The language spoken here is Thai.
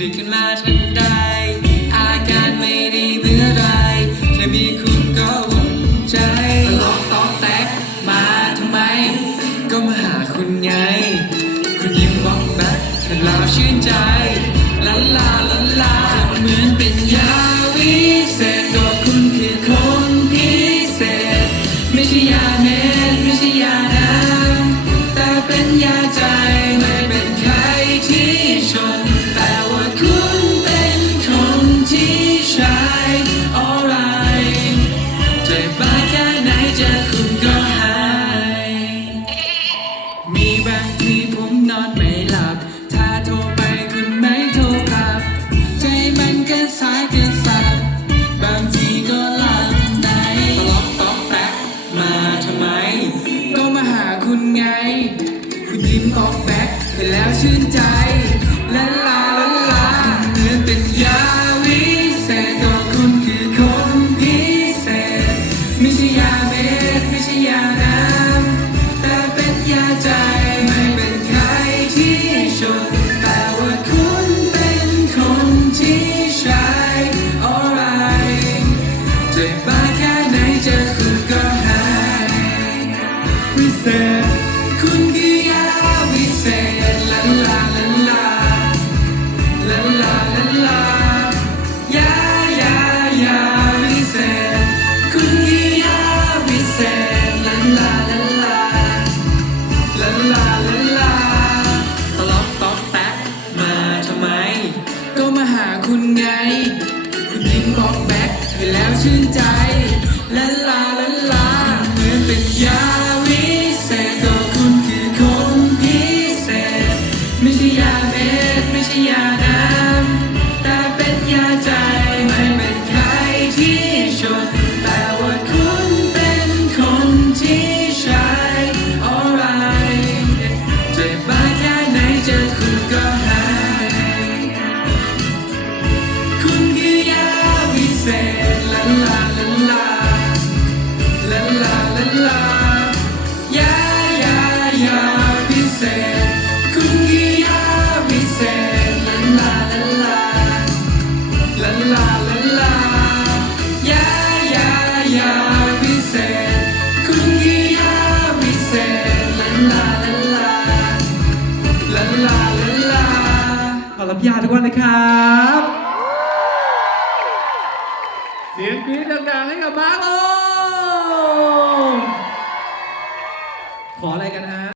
ดึกขึ้นมาทันใด อาการไม่ได้เรือไรแค่มีคุณก็อุ่นใจตลองต้องแตกมาทำไม ก็มาหาคุณไง คุณยิ้มบอกแบบเราชื่นใจลันลา แรงทีผมนอนไม่หลับ ถ้าโทรไปคุณไม่โทรกลับ ใจมันกรสายกระสับบางทีก็ลับในตลอกตอกแตกมาทำไม ก็มาหาคุณไง คุณยิ้มออกแบกไปแล้วชื่นใจ คุณคือยาวิเศษลาลาลาลาลาลาลาลายายายาวิเศษ คุณคือยาวิเศษลาลาลาลาลาลาลาลาตลอกตอกแตะมาทำไม ก็มาหาคุณไง คุณยิ้มบอกแบ็คไปแล้วชื่นใจ ลำยาทุกวันเลยครับ เสียงกรี๊ดดังๆให้กับบ้าร์คโอขออะไรกันฮะ